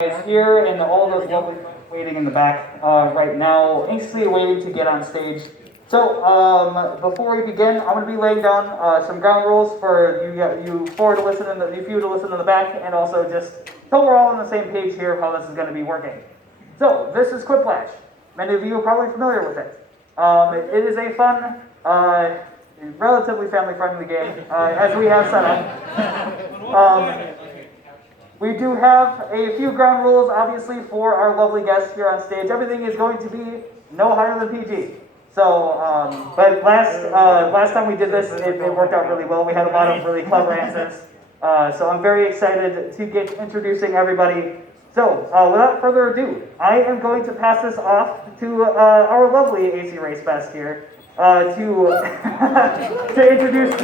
Is here and all those lovely folks waiting in the back right now, anxiously waiting to get on stage. So before we begin, I'm going to be laying down some ground rules for you four to listen in you few to listen in the back, and also just so we're all on the same page here how this is going to be working. So this is Quiplash. Many of you are probably familiar with it. It is a fun, relatively family-friendly game, as we have set up. We do have a few ground rules, obviously, for our lovely guests here on stage. Everything is going to be no higher than PG. So, but last time we did this, it worked out really well. We had a lot of really clever answers. So I'm very excited to get introducing everybody. So, without further ado, I am going to pass this off to our lovely AC Race Fest here to introduce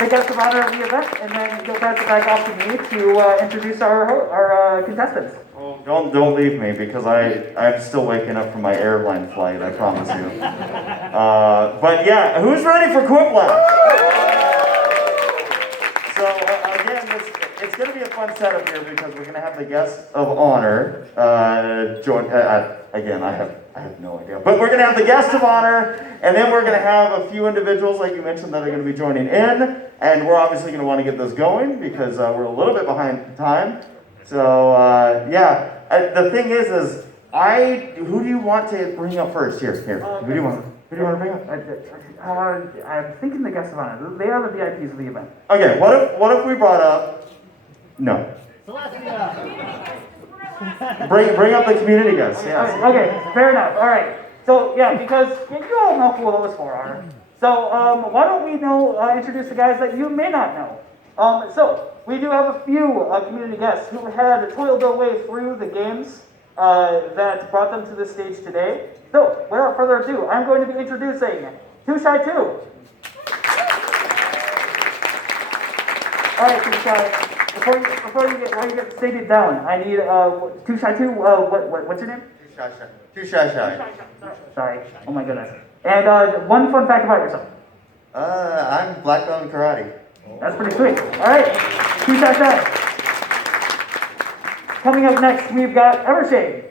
the guest of honor of the event, and then he'll pass it back off to me to introduce our contestants. Oh, don't leave me, because I'm still waking up from my airline flight, I promise you. But yeah, who's ready for Quiplash? So again, it's going to be a fun setup here because we're going to have the guest of honor join. Again, I have no idea, but we're going to have the guest of honor, and then we're going to have a few individuals, like you mentioned, that are going to be joining in, and we're obviously going to want to get this going because we're a little bit behind time. So yeah, the thing is who do you want to bring up first? Here. Who do you want to bring up? I'm thinking the guest of honor. They are the VIPs of the event. Okay, what if we brought up? No. Bring up the community guests. Yes. Okay, fair enough. All right. So yeah, because you all know who those four are. So why don't we introduce the guys that you may not know? So we do have a few community guests who had toiled their way through the games that brought them to this stage today. So without further ado, I'm going to be introducing Too Shy 2. All right, Too Shy. Before you get stated down, I need Too Shy 2. What's your name? Too shy. Sorry. Oh my goodness. And one fun fact about yourself. I'm black belt in karate. That's pretty sweet. All right. Too Shy. Coming up next, we've got Evershade.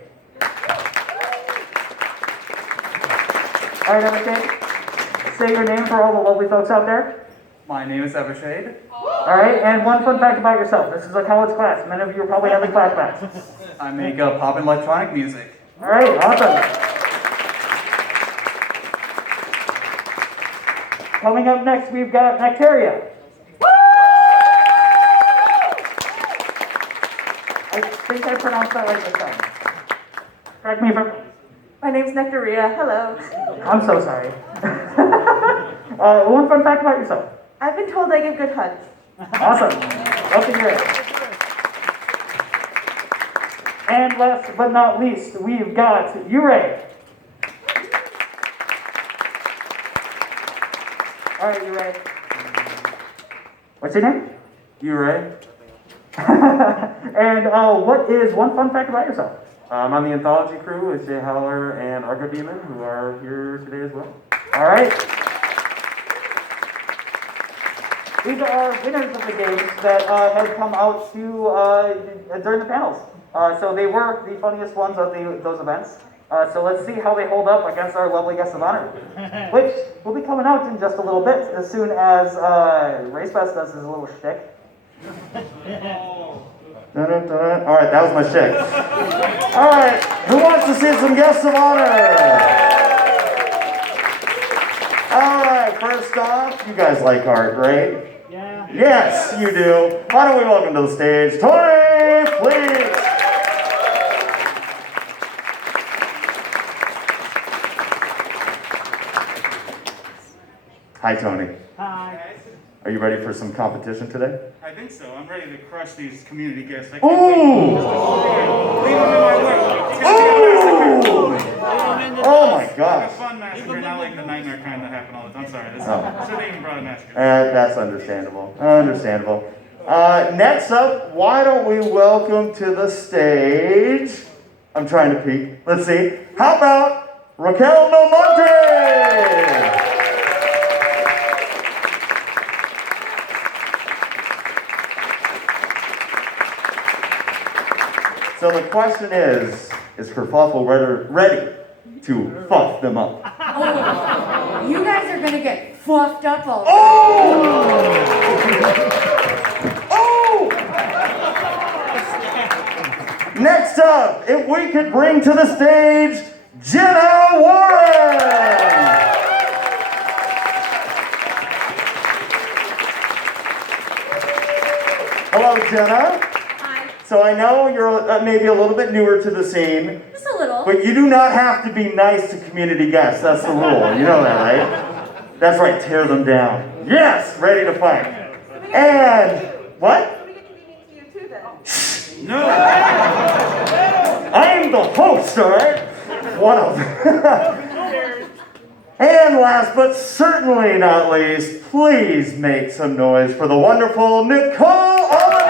All right, Evershade. Say your name for all the lovely folks out there. My name is Evershade. All right, and one fun fact about yourself. This is a college class. Many of you are probably having flashbacks. I make pop and electronic music. All right, awesome. Coming up next, we've got Nectaria. I think I pronounced that right this time. Correct me if I'm... My name's Nectaria. Hello. I'm so sorry. One fun fact about yourself. I've been told I give good hugs. Awesome. Love to hear it. And last but not least, we've got Ure. All right, Ure. What's your name? Ure. And what is one fun fact about yourself? I'm on the anthology crew with Jay Howler and Argo Demon, who are here today as well. All right. These are winners of the games that had come out during the panels. So they were the funniest ones of those events. So let's see how they hold up against our lovely guest of honor, which will be coming out in just a little bit, as soon as RaceFest does his little shtick. All right, that was my shtick. All right, who wants to see some guests of honor? All right, first off, you guys like art, right? Yeah. Yes, you do. Why don't we welcome to the stage, Tony, please. Hi, Tony. Hi. Are you ready for some competition today? I think so. I'm ready to crush these community guests. Ooh! Leave them in my way. It's gonna be a massacre. Oh my Like gosh. a fun massacre, not like the nightmare kind that happen all the time. I'm sorry. This shouldn't even brought a massacre. That's understandable. Next up, why don't we welcome to the stage, I'm trying to peek, let's see, how about Raquel Del Monte? So the question is Kerfuffle ready to fuff them up? Oh, you guys are gonna get fluffed up all day. Oh! Next up, if we could bring to the stage Jenna Warren! Hello, Jenna. Hi. So I know you're maybe a little bit newer to the scene, Just a little. but you do not have to be nice to community guests. That's the rule. You know that, right? That's right, tear them down. Yes, ready to fight. And what? We get to be mean to you too then. No. I am the host, all right? One of them. And last but certainly not least, please make some noise for the wonderful Nicole Oliver!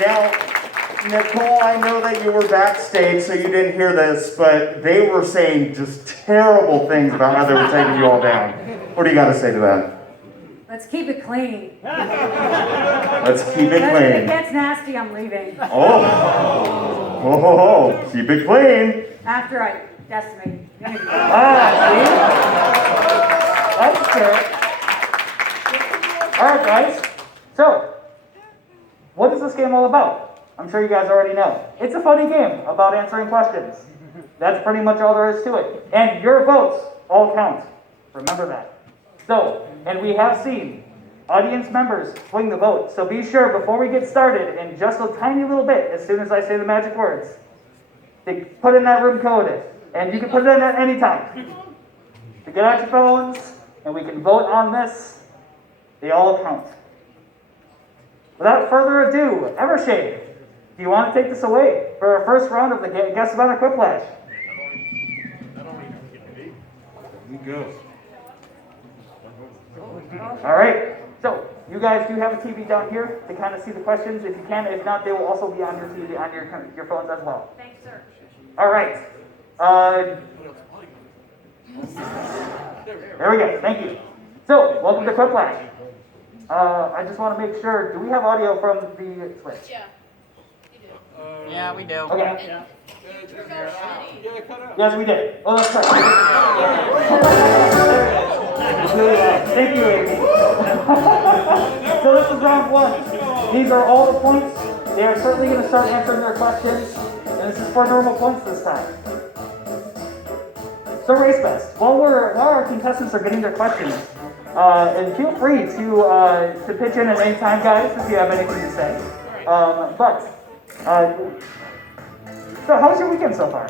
Now, Nicole, I know that you were backstage, so you didn't hear this, but they were saying just terrible things about how they were taking you all down. What do you got to say to that? Let's keep it clean. Let's keep it If it clean. gets nasty, I'm leaving. Oh, keep it clean. After I decimate. Ah, see? That's good. Alright, guys. So, what is this game all about? I'm sure you guys already know. It's a funny game about answering questions. That's pretty much all there is to it. And your votes all count. Remember that. So, and we have seen audience members swing the vote. So be sure before we get started, in just a tiny little bit, as soon as I say the magic words, to put in that room code. And you can put it in at any time. To get out your phones, and we can vote on this. They all count. Without further ado, Evershade, do you want to take this away for our first round of the Guess About a Quiplash? You go. All right. So you guys do have a TV down here to kind of see the questions. If you can, if not, they will also be on your TV, on your phones as well. Thanks, sir. All right. There we go. Thank you. So welcome to Quiplash. I just want to make sure. Do we have audio from the Switch? Yeah. Yeah, we do. Okay. Yeah, cut out. Yes, we did. Oh, that's right. Thank you, Amy. So this is round one. These are all the points. They are certainly going to start answering their questions. And this is for normal points this time. So Race Best, while our contestants are getting their questions, and feel free to pitch in at any time, guys, if you have anything to say. So how's your weekend so far?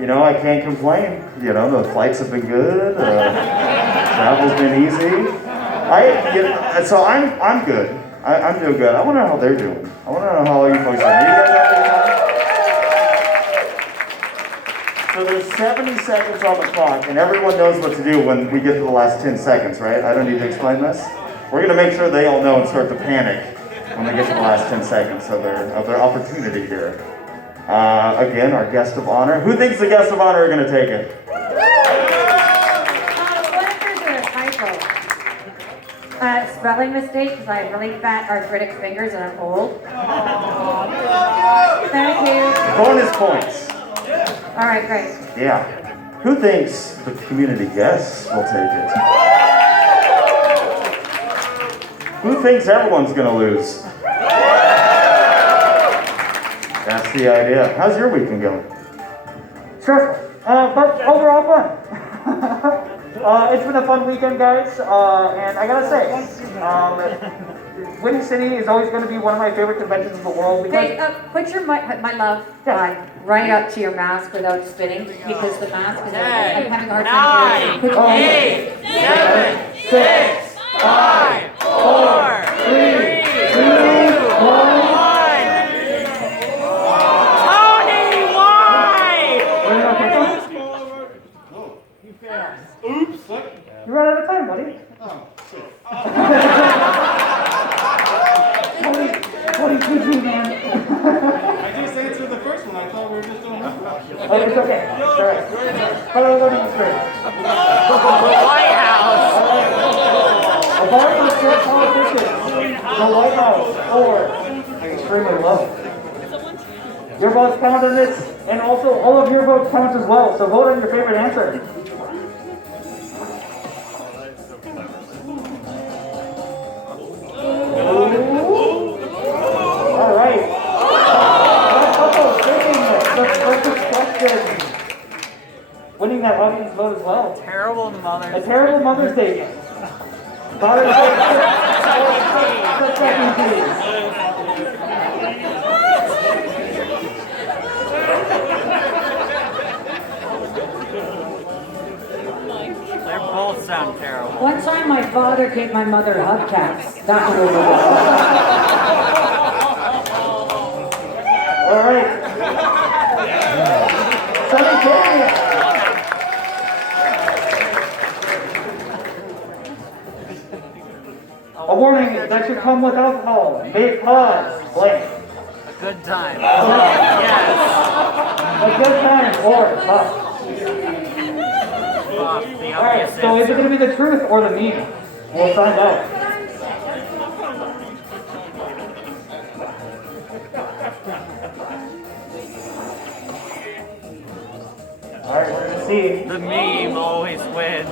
You know, I can't complain. You know, the flights have been good. Travel's been easy. So I'm good. I'm doing good. I want to know how they're doing. I want to know how all you folks are. Are you guys having fun? So there's 70 seconds on the clock, and everyone knows what to do when we get to the last 10 seconds, right? I don't need to explain this. We're going to make sure they all know and start to panic when they get to the last 10 seconds of their opportunity here. Again, our guest of honor. Who thinks the guest of honor are going to take it? What if there's a typo? Spelling mistake, because I have really fat arthritic fingers and I'm old. Thank you. Bonus points. All right, great. Yeah. Who thinks the community guests will take it? Who thinks everyone's going to lose? That's the idea. How's your weekend going? Stressful, but overall fun. It's been a fun weekend, guys, and I gotta say, Whinny City is always going to be one of my favorite conventions in the world because Hey, put your my love right up to your mask without spitting, because the mask is. I'm having a hard time hearing. 9, 8, 7, 6, 5, 4, 3, 2, 1. Tony White! Oops. What? you ran out of time, buddy. Oh, shit. What did you do, man? I just answered the first one. I thought we were just doing this one. Oh, it's okay. It's all right. But I'll go to the third. The White House! A bar for state politicians, the White House, or extremely low. Your votes count in this, and also all of your votes count as well, so vote on your favorite answer. All right. That couple taking the perfect question. Winning that audience vote as well. Terrible A Mother's terrible Mother's Day gift. Father's Day gift. They both sound terrible. One time my father gave my mother hubcaps. That would have been All right. Sunny Day. A warning that should come with alcohol may cause blank. A good time. Yes. A good time or tough. Fuck, the Alright, obvious so is it answer. going to be the truth or the meme? We'll find out. Alright, we're going to see. The meme always wins.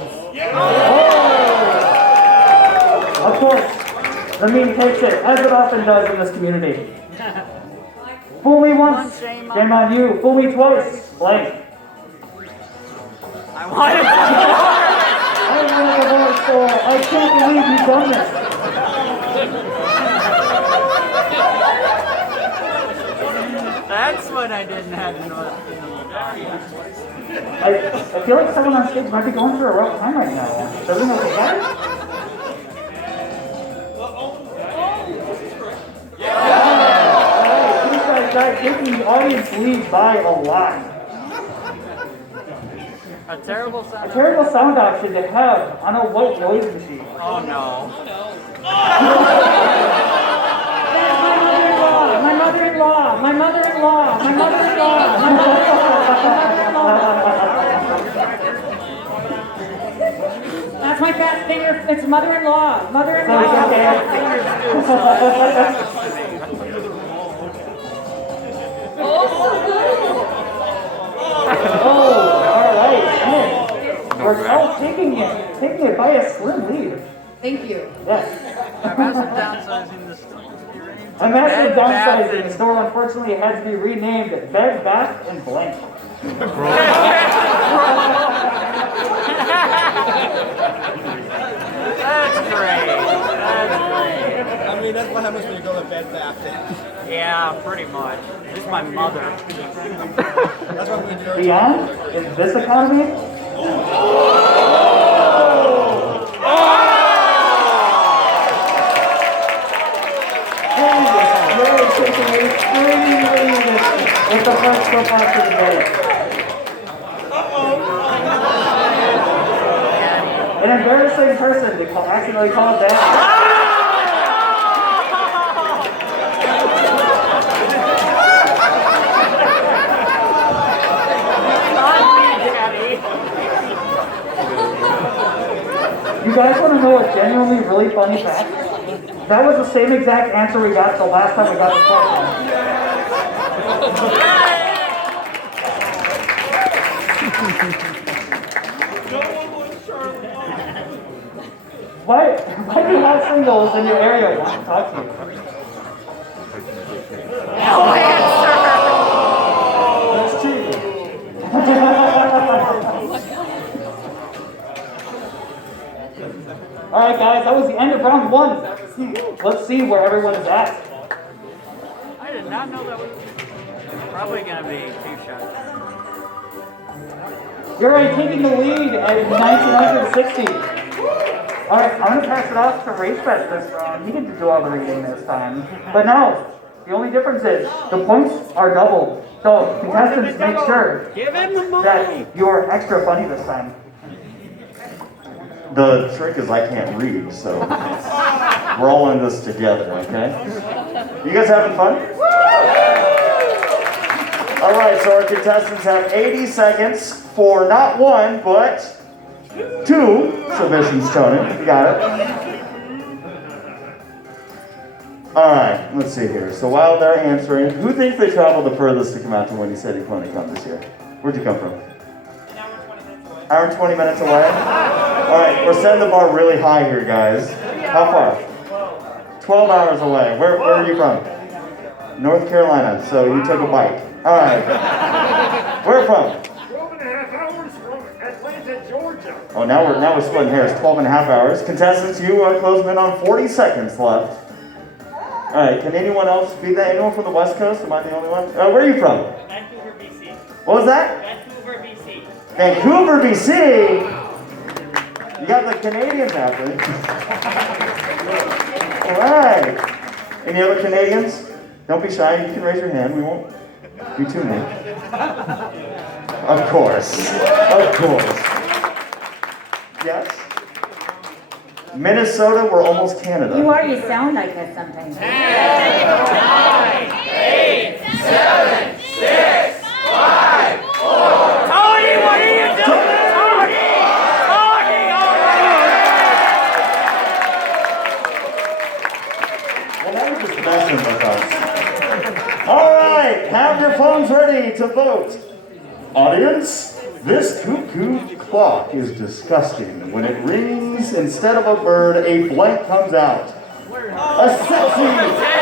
Of course, the meme takes it, as it often does in this community. Fool me once, shame on you. Fool me twice, blank. I wanted to. I want a voice for, I can't believe you've done this. That's what I didn't have in the I feel like someone on stage might be going through a rough time right now. Doesn't it look bad? Alright, these guys taking the audience lead by a lot. A terrible A sound. terrible sound option to have on a white noise machine. Oh no. my mother-in-law, my mother-in-law, my mother-in-law, my mother-in-law. That's my fat finger. It's mother-in-law, mother-in-law. Oh, alright. We're all taking it by a slim lead. Thank you. Yes. I'm massive downsizing the store. A massive Bed, Bath, downsizing. The store unfortunately had to be renamed Bed, Bath, and Blank. That's great. That's great. I mean, that's what happens when you go to Bed Bath. Yeah, pretty much. Just my mother. That's what we do. Beyond? In this economy? It's the first Quiplash of the day. An embarrassing person to accidentally call it that. You guys want to know a genuinely really funny fact? That was the same exact answer we got the last time we got this question. Why do you have singles in your area want to talk to you? No answer. That's cheating. Alright guys, that was the end of round one. Let's see where everyone is at. I did not know that was probably gonna be 2 shots. You're already taking the lead at 1960. Alright, I'm gonna pass it off to Racebet this round. He didn't do all the reading this time. But no, the only difference is the points are doubled. So contestants make sure Give him the money. that you're extra funny this time. The trick is I can't read, so we're all in this together, okay? You guys having fun? All right, so our contestants have 80 seconds for not one, but 2 submissions, Tony. You got it. All right, let's see here. So while they're answering, who thinks they traveled the furthest to come out to Windy City Ponycon this year? Where'd you come from? Hour and 20 minutes away? All right, we're setting the bar really high here, guys. How far? 12 hours away. Where are you from? North Carolina, so you took a bike. All right. Where from? 12 and a half hours from Atlanta, Georgia. Oh, now we're splitting hairs. 12 and a half hours. Contestants, you are closing in on 40 seconds left. All right, can anyone else beat that? Anyone from the West Coast? Am I the only one? Where are you from? Vancouver, BC. What was that? Vancouver, BC. Vancouver, BC. You got the Canadians out there. All right. Any other Canadians? Don't be shy. You can raise your hand. We won't be too mean. Of course. Of course. Yes? Minnesota, we're almost Canada. You already sound like us sometimes. 10, 9, 8, 7, 6, 5, 4. Tony, what are you doing? Tony! Tony, all right! Well, now you're just messing with us. All right, have your phones ready to vote. Audience, this cuckoo clock is disgusting. When it rings, instead of a bird, a blank comes out. A sexy,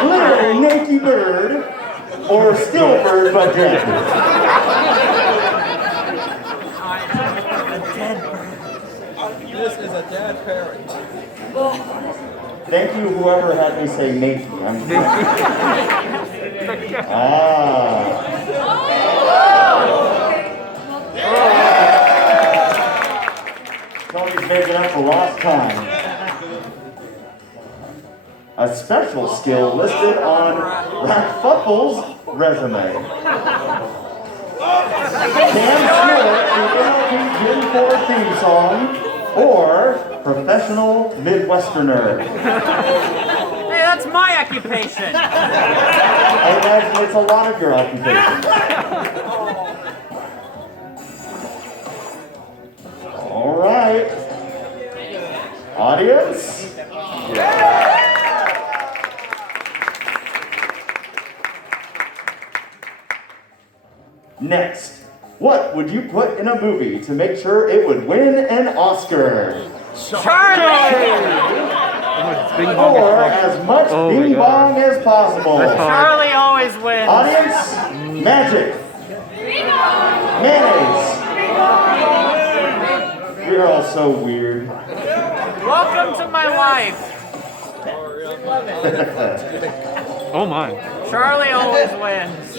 little naked bird, or still a bird but dead. This is a dead parrot. Thank you, whoever had me say naked. Tony's making up for lost time. A special skill listed on Ratfuffle's resume. Can snort the MLB Gen 4 theme song, or professional Midwesterner. Hey, that's my occupation. I imagine it's a lot of your occupations. All right. Audience? Next, what would you put in a movie to make sure it would win an Oscar? Charlie! Or as much bing bong as possible. Charlie always wins. Audience, magic. Mayonnaise. You're all so weird. Welcome to my life. Oh my. Charlie always wins.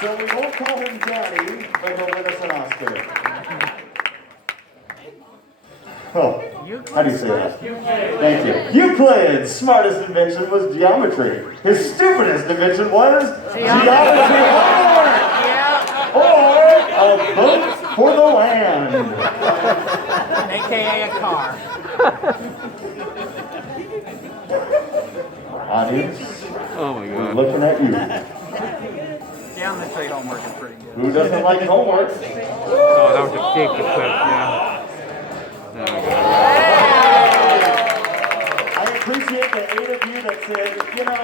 So we won't call him Daddy, but he'll win us an Oscar. Oh, how do you say that? Thank you. Euclid's smartest invention was geometry. His stupidest invention was geometry homework. Yeah. Or a boat for the land. AKA a car. Audience, Oh my we're god. looking at you. Geometry homework is pretty good. Who doesn't like homework? Oh, that was a big clip, yeah. Oh my god. I appreciate the 8 of you that said, you know,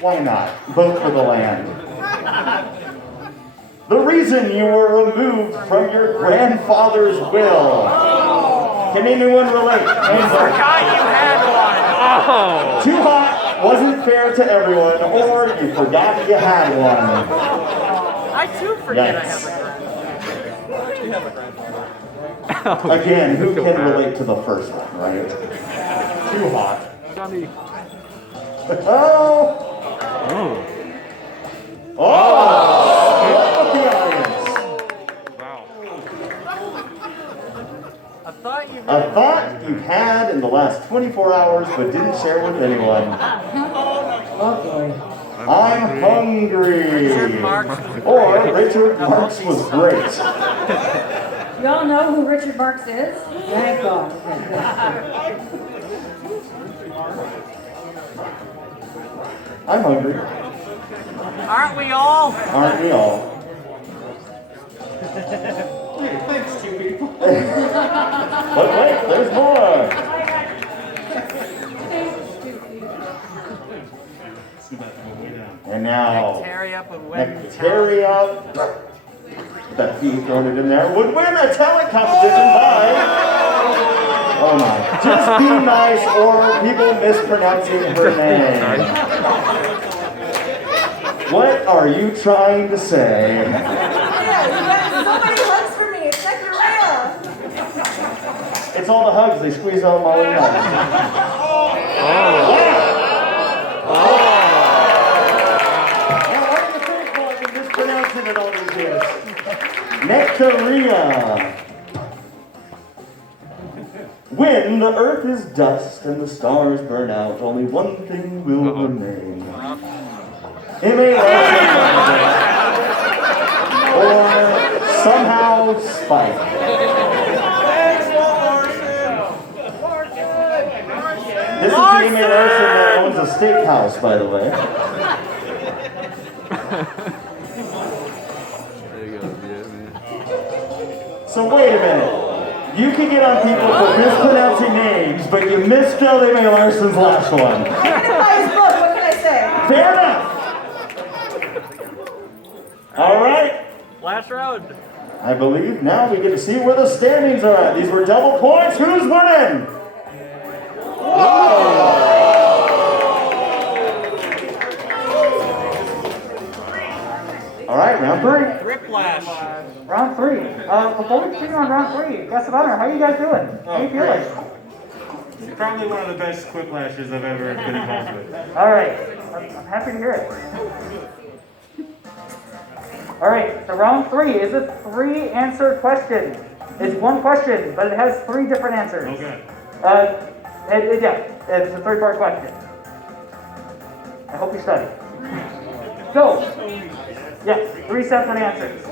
why not? Vote for the land. The reason you were removed from your grandfather's will. Can anyone relate? Forgot you had one. Too hot, wasn't fair to everyone, or you forgot you had one. I too forget Yes. I have a grandfather. Again, who can relate to the first one, right? Too hot. Johnny. Oh! Oh. Oh! Look at the audience. Wow. I thought you A thought you had in the last 24 hours but didn't share with anyone. I'm hungry. Or Richard Marx was great. You all know who Richard Marx is? Thank God. I'm hungry. Aren't we all? Aren't we all? Thanks, two people. But wait, there's more. And now, Terry up and win. Nectaria, that he thrown it in there, would win a talent competition by, oh my, just be nice or people mispronouncing her name. What are you trying to say? Yeah, you got so many hugs for me. It's Nectaria. It's all the hugs, they squeeze them all in. Mispronouncing it all these years. Nectaria. When the earth is dust and the stars burn out, only one thing will remain. M.A. or somehow Spike. This is the M.A. Larson that owns a steakhouse, by the way. So wait a minute. You can get on people for mispronouncing names, but you misspelled M.A. Larson's last one. I'm gonna buy his book. What can I say? Fair enough. All right. Last round. I believe now we get to see where the standings are at. These were double points. Who's winning? All right, round three. Quiplash. Round three. Before we continue on round three, guest of honor, how you guys doing? How you feeling? It's probably one of the best Quiplashes I've ever been involved with. All right. I'm happy to hear it. All right, so round three is a three-answer question. It's one question, but it has three different answers. Okay. Yeah, it's a three-part question. I hope you study. So, yes, three separate answers.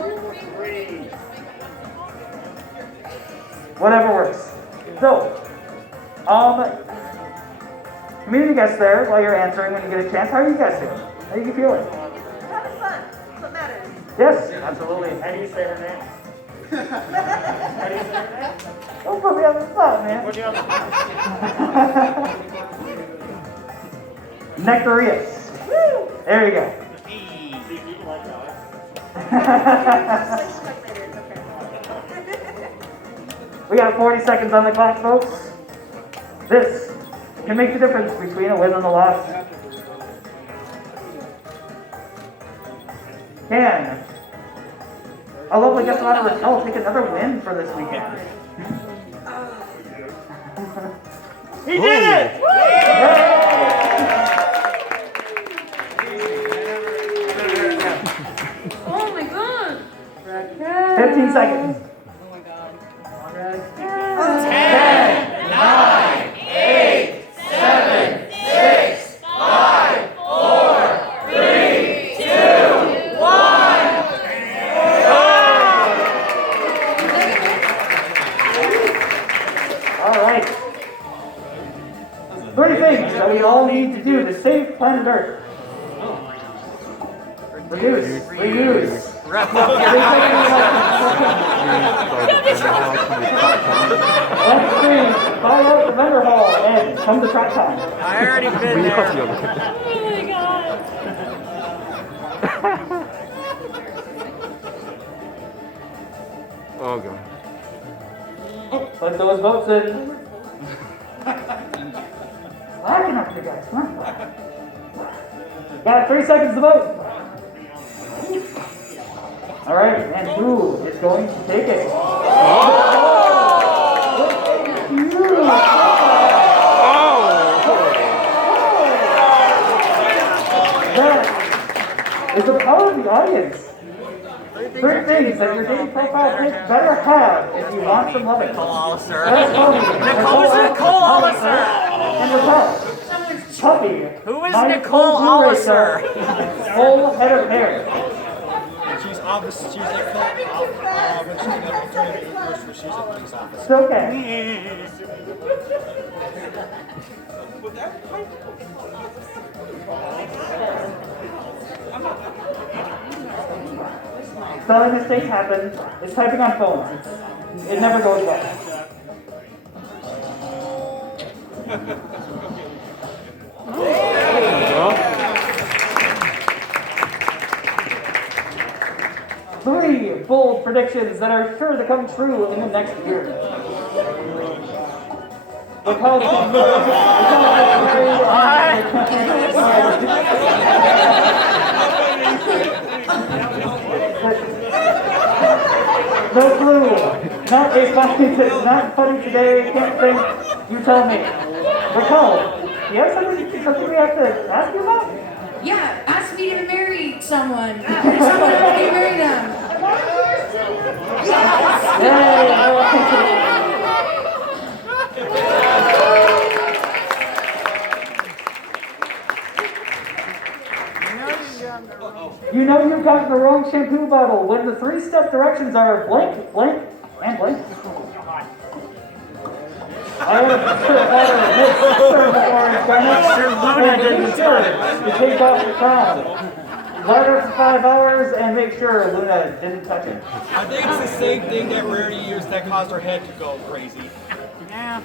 Whatever works. So, community guests there while you're answering when you get a chance. How are you guys doing? How are you feeling? Having fun. That's what matters. Yes, absolutely. How do you say her name? How do you say her name? Don't put me on the spot, man. What do you have? Nectarius. There you go. We got 40 seconds on the clock, folks. This can make the difference between a win and a loss. Can a lovely guest of honor Raquel take another win for this weekend? He did it! Oh my god. 15 seconds. Oh my god. 10, 9, 8, 7, 6, 5, 4, 3, 2, 1. All right. Three things that we all need to do to save planet Earth. Reduce, reuse. Let's see, buy out the vendor hall and come to track time. I already been there. Oh god. Put those votes in. Slacking up, you guys. Come on. Got 3 seconds to vote. All right, and who is going to take it? That is the power of the audience. Three things that your dating profile pic better have if you want some loving. Nicole Hollister. That's Tony. Nicole Hollister. And Raquel. Puppy. Who is My Nicole full Hollister? Full head of hair. She's obviously, she's like, when she's going to turn 8 years, she's a police officer. It's okay. Spelling mistakes happen. It's typing on phones. It never goes well. big, bold predictions that are sure to come true in the next year. Raquel gets no clue. Not funny today. Can't think. You tell me. Raquel, do you have something we have to ask you about? Yeah, ask me to marry someone. Someone asked me to marry them. You know you've gotten the wrong shampoo bottle when the 3-step directions are blank, blank, and blank. I am sure water mixed with orange garnish. To take off the crown. Let her for 5 hours and make sure Luna didn't touch it. I think it's the same thing that Rarity used that caused her head to go crazy. Yeah.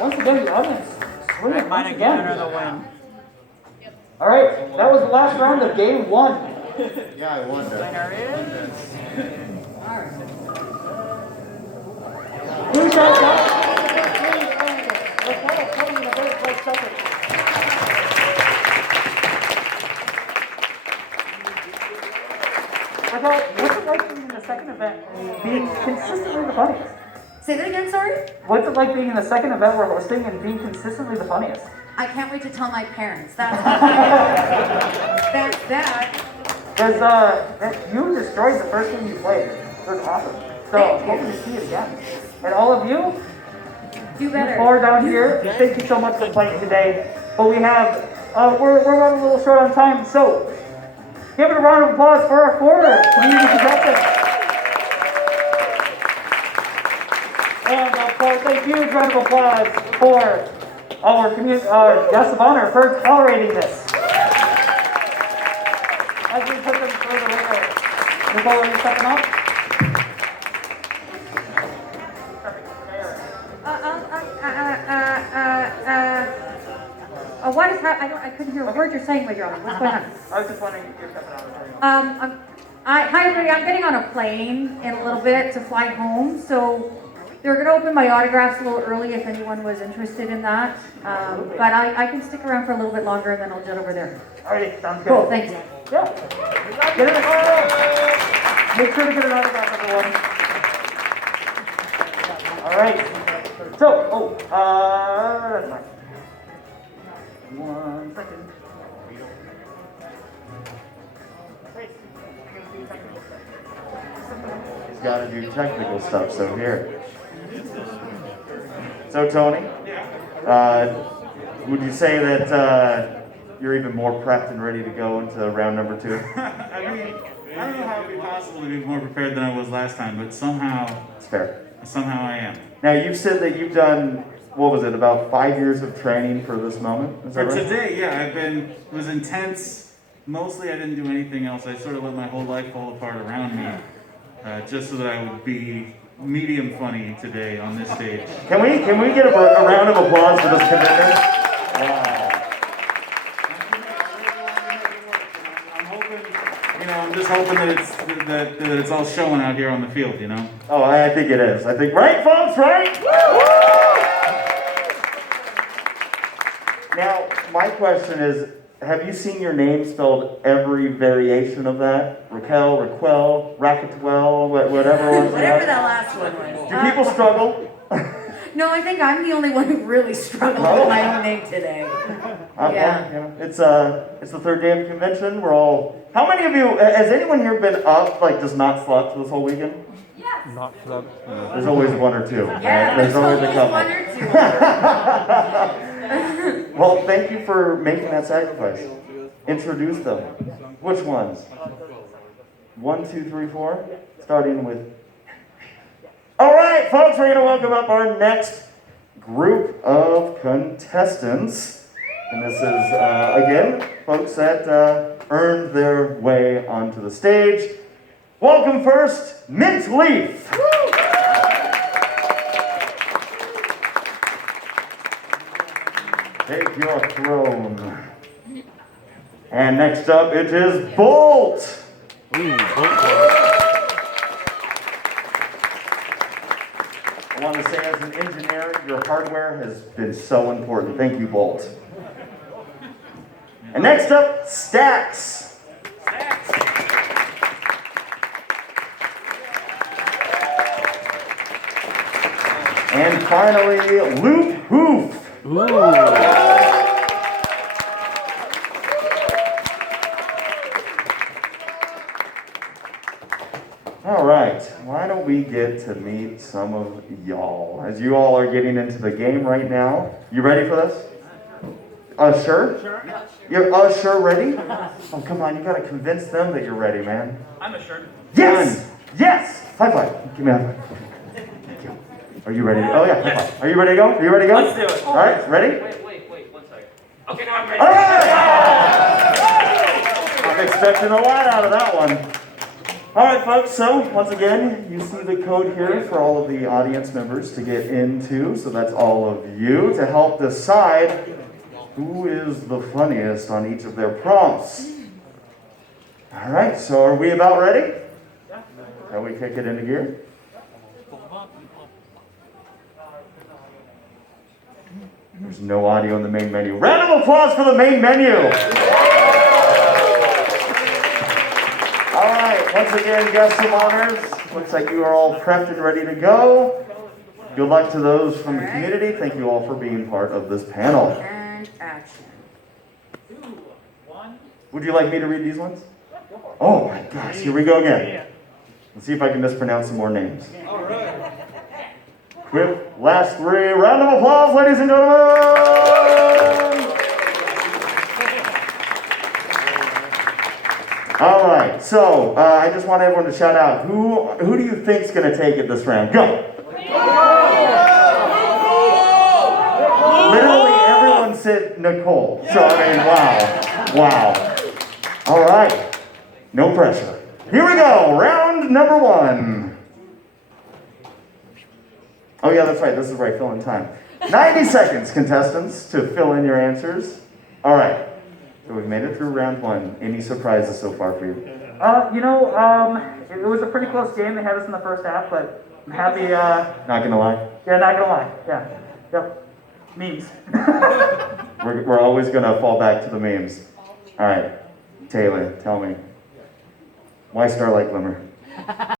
Once again, the audience swinging That might once have given her again. the win. All right, that was the last round of game 1. Yeah, I won that. Winner is. Who shot that? What's it like being in the second event being consistently the funniest? Say that again, sorry? What's it like being in the second event we're hosting and being consistently the funniest? I can't wait to tell my parents. That's that. Because you destroyed the first game you played. It was awesome. So hoping to see it again. And all of you, Do better. far down here, thank you so much for playing today. But we have, we're running a little short on time, so give it a round of applause for our quarter community contestants. And of course, thank you, round of applause for our guest of honor for tolerating this. As we put them through the ringer. Nicole, are you stepping up? What is happening? I couldn't hear a word you're saying, Major Allen. What's going on? I was just wondering if you're stepping out. Hi everybody, I'm getting on a plane in a little bit to fly home, so they're going to open my autographs a little early if anyone was interested in that. But I can stick around for a little bit longer and then I'll jet over there. Alright, sounds good. Cool, thanks. Yeah. Get it. Make sure to get an autograph, everyone. Alright. So, that's fine. 1 second. He's got to do technical stuff, so here. So, Tony, would you say that you're even more prepped and ready to go into round number 2? I mean, I don't know how it would be possible to be more prepared than I was last time, but somehow It's fair. I am. Now, you've said that you've done, what was it, about 5 years of training for this moment? Is For that right? today, yeah, it was intense. Mostly I didn't do anything else. I sort of let my whole life fall apart around me, just so that I would be medium funny today on this stage. Can we get a round of applause for this commitment? Wow. I'm just hoping that it's all showing out here on the field, you know? Oh, I think it is. I think, right, folks, right? Now, my question is, have you seen your name spelled every variation of that? Raquel, Raquel, Racketwell, whatever one. Whatever that last one was. Do people struggle? No, I think I'm the only one who really struggled with my own name today. Yeah. It's the third day of convention. We're all. How many of you? Has anyone here been up, like, just not slept this whole weekend? Yes. Not slept. There's always one or two. Right? Yeah, There's always a couple. one or two. Well, thank you for making that sacrifice. Introduce them. Which ones? 1, 2, 3, 4. Starting with. All right, folks, we're going to welcome up our next group of contestants. And this is, again, folks that earned their way onto the stage. Welcome first, Mint Leaf. Take your throne. And next up, it is Bolt. I want to say, as an engineer, your hardware has been so important. Thank you, Bolt. And next up, Stacks. And finally, Loop Hoof. All right, why don't we get to meet some of y'all? As you all are getting into the game right now. You ready for this? Sure? Sure. You're sure ready? Oh, come on, you gotta convince them that you're ready, man. I'm assured. Yes! Yes! High five. Give me a high five. Thank you. Are you ready? Oh yeah, high five. Are you ready to go? Are you ready to go? Let's do it. All right, ready? Wait, 1 second. Okay, now I'm ready. All right! I'm expecting a lot out of that one. All right, folks, so once again, you see the code here for all of the audience members to get into, so that's all of you, to help decide who is the funniest on each of their prompts. All right, so are we about ready? Shall we kick it into gear? There's no audio in the main menu. Round of applause for the main menu! All right, once again, guests of honors, looks like you are all prepped and ready to go. Good luck to those from the community. Thank you all for being part of this panel. And action. Would you like me to read these ones? Oh my gosh, here we go again. Let's see if I can mispronounce some more names. All right. Quick, last three. Round of applause, ladies and gentlemen! All right, so I just want everyone to shout out. Who do you think's going to take it this round? Go! Literally everyone said Nicole. So I mean, wow. All right, no pressure. Here we go, round number one. Oh yeah, that's right, this is where I fill in time. 90 seconds, contestants, to fill in your answers. All right, so we've made it through round one. Any surprises so far for you? It was a pretty close game. They had us in the first half, but I'm happy. Not gonna lie. Yeah, not gonna lie. Yeah, yep. Memes. We're always gonna fall back to the memes. All right, Taylor, tell me, why Starlight Glimmer?